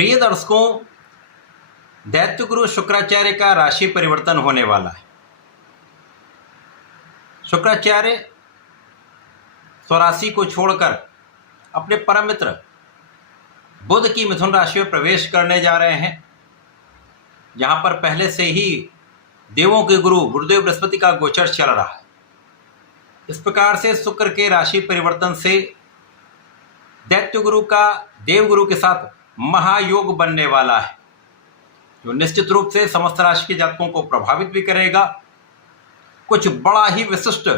प्रिय दर्शकों, दैत्य गुरु शुक्राचार्य का राशि परिवर्तन होने वाला है। शुक्राचार्य स्वराशि को छोड़कर अपने परम मित्र बुध की मिथुन राशि में प्रवेश करने जा रहे हैं, जहां पर पहले से ही देवों के गुरु गुरुदेव बृहस्पति का गोचर चल रहा है। इस प्रकार से शुक्र के राशि परिवर्तन से दैत्य गुरु का देव गुरु के साथ महायोग बनने वाला है, जो निश्चित रूप से समस्त राशि के जातकों को प्रभावित भी करेगा। कुछ बड़ा ही विशिष्ट,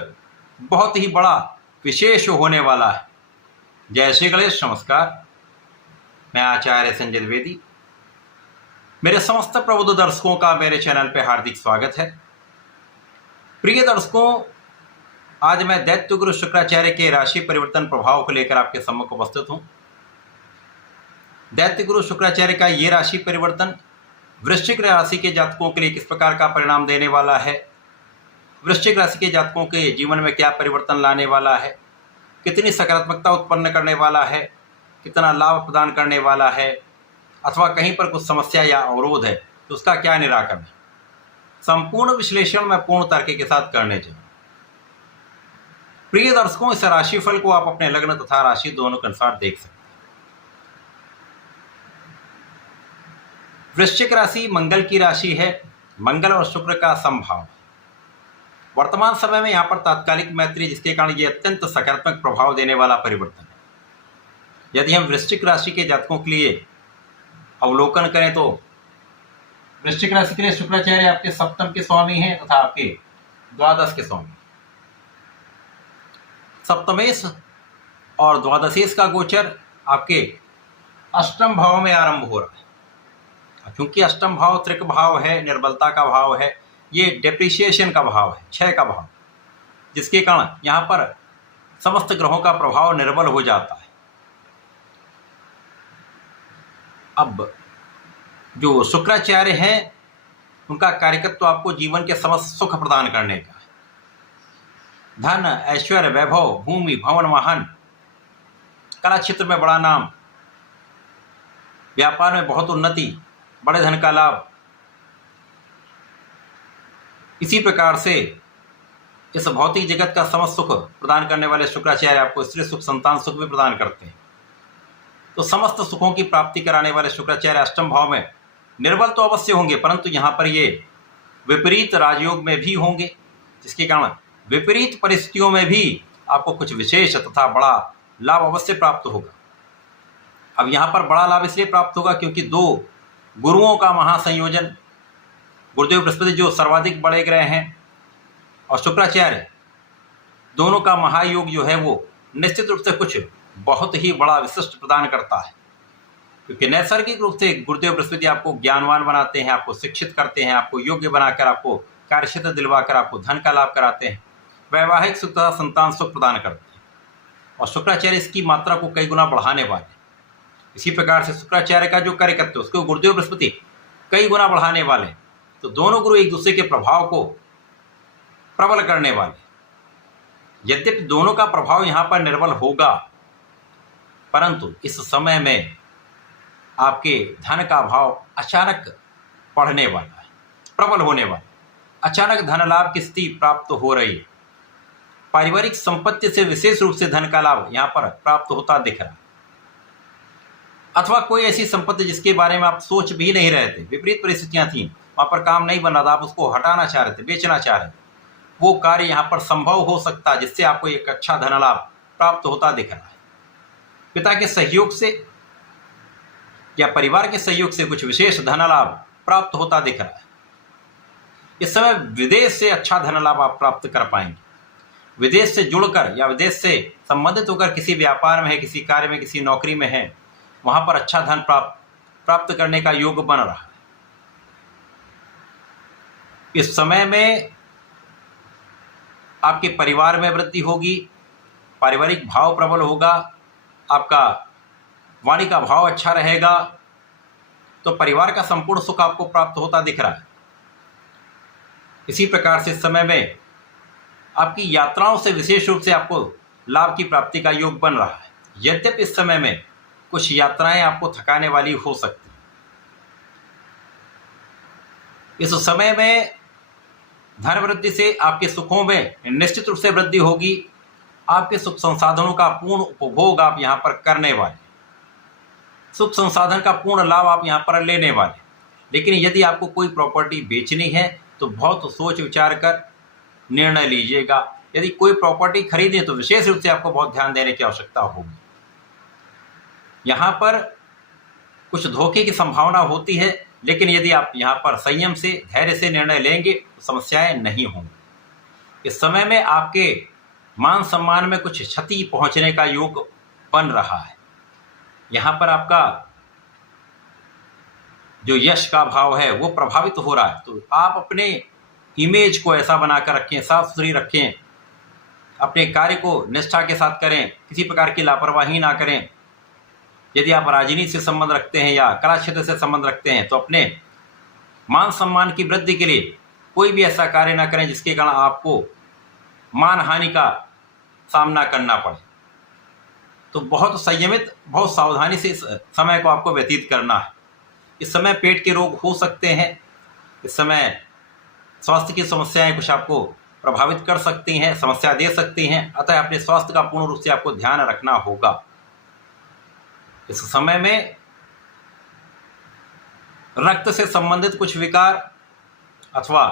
बहुत ही बड़ा विशेष होने वाला है। जय श्री गणेश। नमस्कार, मैं आचार्य संजय द्विवेदी। मेरे समस्त प्रबुद्ध दर्शकों का मेरे चैनल पे हार्दिक स्वागत है। प्रिय दर्शकों, आज मैं दैत्य गुरु शुक्राचार्य के राशि परिवर्तन प्रभाव को लेकर आपके सम्मुख उपस्थित हूँ। दैत्य गुरु शुक्राचार्य का ये राशि परिवर्तन वृश्चिक राशि के जातकों के लिए किस प्रकार का परिणाम देने वाला है, वृश्चिक राशि के जातकों के जीवन में क्या परिवर्तन लाने वाला है, कितनी सकारात्मकता उत्पन्न करने वाला है, कितना लाभ प्रदान करने वाला है, अथवा कहीं पर कुछ समस्या या अवरोध है तो उसका क्या निराकरण है, संपूर्ण विश्लेषण मैं पूर्ण तर्क के साथ करने चाहिए। प्रिय दर्शकों, इस राशिफल को आप अपने लग्न तथा राशि दोनों के अनुसार देख सकते हैं। वृश्चिक राशि मंगल की राशि है। मंगल और शुक्र का समभाव। वर्तमान समय में यहाँ पर तात्कालिक मैत्री, जिसके कारण ये अत्यंत सकारात्मक प्रभाव देने वाला परिवर्तन है। यदि हम वृश्चिक राशि के जातकों के लिए अवलोकन करें तो वृश्चिक राशि के लिए शुक्राचार्य आपके सप्तम के स्वामी हैं तथा आपके द्वादश के स्वामी। सप्तमेश और द्वादशेश का गोचर आपके अष्टम भाव में आरंभ हो रहा है। क्योंकि अष्टम भाव त्रिक भाव है, निर्बलता का भाव है, ये डेप्रिसिएशन का भाव है, क्षय का भाव, जिसके कारण यहाँ पर समस्त ग्रहों का प्रभाव निर्बल हो जाता है। अब जो शुक्राचार्य हैं, उनका कार्यकर्ता तो आपको जीवन के समस्त सुख प्रदान करने का है। धन, ऐश्वर्य, वैभव, भूमि, भवन, वाहन, कला क्षेत्र में बड़ा नाम, व्यापार में बहुत उन्नति, बड़े धन का लाभ। इसी प्रकार से इस भौतिक जगत का समस्त सुख प्रदान करने वाले शुक्राचार्य आपको स्त्री सुख, संतान सुख भी प्रदान करते हैं। तो समस्त सुखों की प्राप्ति कराने वाले शुक्राचार्य अष्टम भाव में निर्बल तो अवश्य होंगे, परंतु यहाँ पर ये विपरीत राजयोग में भी होंगे, जिसके कारण विपरीत परिस्थितियों में भी आपको कुछ विशेष तथा बड़ा लाभ अवश्य प्राप्त होगा। अब यहाँ पर बड़ा लाभ इसलिए प्राप्त होगा क्योंकि दो गुरुओं का महासंयोजन, गुरुदेव बृहस्पति जो सर्वाधिक बड़े ग्रह हैं और शुक्राचार्य, दोनों का महायोग जो है वो निश्चित रूप से कुछ बहुत ही बड़ा विशिष्ट प्रदान करता है। क्योंकि नैसर्गिक रूप से गुरुदेव बृहस्पति आपको ज्ञानवान बनाते हैं, आपको शिक्षित करते हैं, आपको योग्य बनाकर आपको कार्यक्षेत्र दिलवाकर आपको धन का लाभ कराते हैं, वैवाहिक सुख तथा संतान सुख प्रदान करते हैं। और शुक्राचार्य इसकी मात्रा को कई गुना बढ़ाने वाले। इसी प्रकार से शुक्राचार्य का जो कार्यकर्ता उसको गुरुदेव बृहस्पति कई गुना बढ़ाने वाले। तो दोनों गुरु एक दूसरे के प्रभाव को प्रबल करने वाले। यद्यपि दोनों का प्रभाव यहाँ पर निर्बल होगा, परंतु इस समय में आपके धन का भाव अचानक बढ़ने वाला है, प्रबल होने वाला। अचानक धन लाभ की स्थिति प्राप्त हो रही है। पारिवारिक संपत्ति से विशेष रूप से धन का लाभ यहाँ पर प्राप्त होता दिख रहा है। अथवा कोई ऐसी संपत्ति जिसके बारे में आप सोच भी नहीं रहे थे, विपरीत परिस्थितियां थीं, वहां पर काम नहीं बन रहा था, आप उसको हटाना चाह रहे थे, बेचना चाह रहे थे, वो कार्य यहाँ पर संभव हो सकता है, जिससे आपको एक अच्छा धन लाभ प्राप्त होता दिख रहा है। पिता के सहयोग से या परिवार के सहयोग से कुछ विशेष धन लाभ प्राप्त होता दिख रहा है। इस समय विदेश से अच्छा धन लाभ आप प्राप्त कर पाएंगे। विदेश से जुड़कर या विदेश से संबंधित होकर किसी व्यापार में है, किसी कार्य में, किसी नौकरी में है, वहां पर अच्छा धन प्राप्त करने का योग बन रहा है। इस समय में आपके परिवार में वृद्धि होगी, पारिवारिक भाव प्रबल होगा, आपका वाणी का भाव अच्छा रहेगा, तो परिवार का संपूर्ण सुख आपको प्राप्त होता दिख रहा है। इसी प्रकार से इस समय में आपकी यात्राओं से विशेष रूप से आपको लाभ की प्राप्ति का योग बन रहा है। यद्यपि इस समय में कुछ यात्राएं आपको थकाने वाली हो सकती हैं, इस समय में धन वृद्धि से आपके सुखों में निश्चित रूप से वृद्धि होगी। आपके सुख संसाधनों का पूर्ण उपभोग आप यहाँ पर करने वाले, सुख संसाधन का पूर्ण लाभ आप यहाँ पर लेने वाले। लेकिन यदि आपको कोई प्रॉपर्टी बेचनी है तो बहुत सोच विचार कर निर्णय लीजिएगा। यदि कोई प्रॉपर्टी खरीदनी है तो विशेष रूप से आपको बहुत ध्यान देने की आवश्यकता होगी। यहाँ पर कुछ धोखे की संभावना होती है, लेकिन यदि आप यहाँ पर संयम से, धैर्य से निर्णय लेंगे तो समस्याएं नहीं होंगी। इस समय में आपके मान सम्मान में कुछ क्षति पहुंचने का योग बन रहा है। यहाँ पर आपका जो यश का भाव है वो प्रभावित हो रहा है। तो आप अपने इमेज को ऐसा बनाकर रखें, साफ सुथरी रखें, अपने कार्य को निष्ठा के साथ करें, किसी प्रकार की लापरवाही ना करें। यदि आप राजनीति से संबंध रखते हैं या कला क्षेत्र से संबंध रखते हैं तो अपने मान सम्मान की वृद्धि के लिए कोई भी ऐसा कार्य ना करें जिसके कारण आपको मान हानि का सामना करना पड़े। तो बहुत संयमित, बहुत सावधानी से इस समय को आपको व्यतीत करना है। इस समय पेट के रोग हो सकते हैं, इस समय स्वास्थ्य की समस्याएं कुछ आपको प्रभावित कर सकती हैं, समस्या दे सकती हैं। अतः अपने स्वास्थ्य का पूर्ण रूप से आपको ध्यान रखना होगा। इस समय में रक्त से संबंधित कुछ विकार अथवा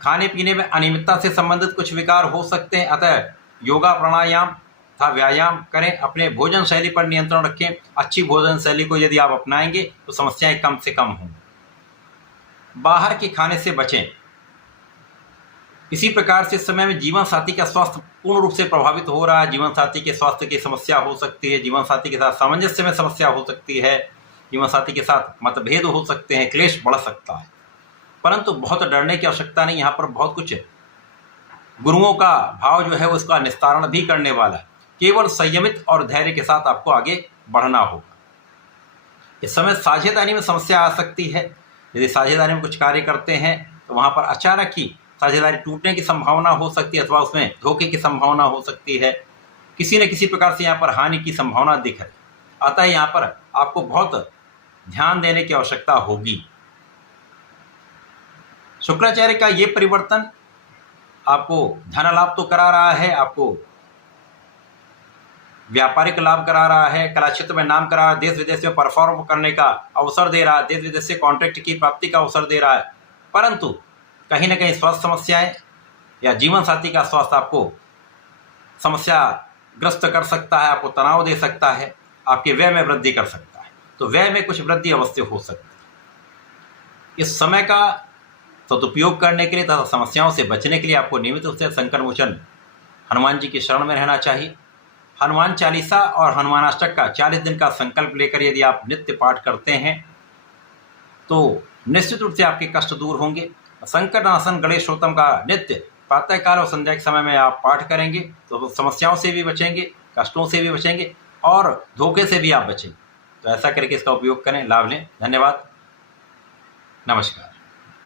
खाने पीने में अनियमितता से संबंधित कुछ विकार हो सकते हैं। अतः योगा, प्राणायाम तथा व्यायाम करें। अपने भोजन शैली पर नियंत्रण रखें। अच्छी भोजन शैली को यदि आप अपनाएंगे तो समस्याएं कम से कम होंगी। बाहर के खाने से बचें। इसी प्रकार से इस समय में जीवन साथी का स्वास्थ्य पूर्ण रूप से प्रभावित हो रहा है। जीवन साथी के स्वास्थ्य की समस्या हो सकती है, जीवन साथी के साथ सामंजस्य में समस्या हो सकती है, जीवन साथी के साथ मतभेद हो सकते हैं, क्लेश बढ़ सकता है। परंतु बहुत डरने की आवश्यकता नहीं। यहाँ पर बहुत कुछ गुरुओं का भाव जो है वो इसका निस्तारण भी करने वाला है। केवल संयमित और धैर्य के साथ आपको आगे बढ़ना होगा। इस समय साझेदारी में समस्या आ सकती है। यदि साझेदारी में कुछ कार्य करते हैं तो वहाँ पर अचानक ही साझेदारी टूटने की संभावना हो सकती है अथवा उसमें धोखे की संभावना हो सकती है। किसी न किसी प्रकार से यहाँ पर हानि की संभावना दिख रही। अतः यहाँ पर आपको बहुत ध्यान देने की आवश्यकता होगी। शुक्राचार्य का ये परिवर्तन आपको धन लाभ तो करा रहा है, आपको व्यापारिक लाभ करा रहा है, कला क्षेत्र में नाम करा रहा है, देश विदेश में परफॉर्म करने का अवसर दे रहा है, देश विदेश से कॉन्ट्रैक्ट की प्राप्ति का अवसर दे रहा है। परंतु कहीं न कहीं स्वास्थ्य समस्याएं या जीवन साथी का स्वास्थ्य आपको समस्या ग्रस्त कर सकता है, आपको तनाव दे सकता है, आपके व्यय में वृद्धि कर सकता है। तो व्यय में कुछ वृद्धि अवश्य हो सकती है। इस समय का सदुपयोग करने के लिए तथा समस्याओं से बचने के लिए आपको नियमित रूप से संकट मोचन हनुमान जी की शरण में रहना चाहिए। हनुमान चालीसा और हनुमानाष्टक का 40 दिन का संकल्प लेकर यदि आप नित्य पाठ करते हैं तो निश्चित रूप से आपके कष्ट दूर होंगे। संकट नाशन गणेशोत्तम का नित्य प्रातःकाल और संध्या के समय में आप पाठ करेंगे तो समस्याओं से भी बचेंगे, कष्टों से भी बचेंगे और धोखे से भी आप बचेंगे। तो ऐसा करके इसका उपयोग करें, लाभ लें। धन्यवाद, नमस्कार।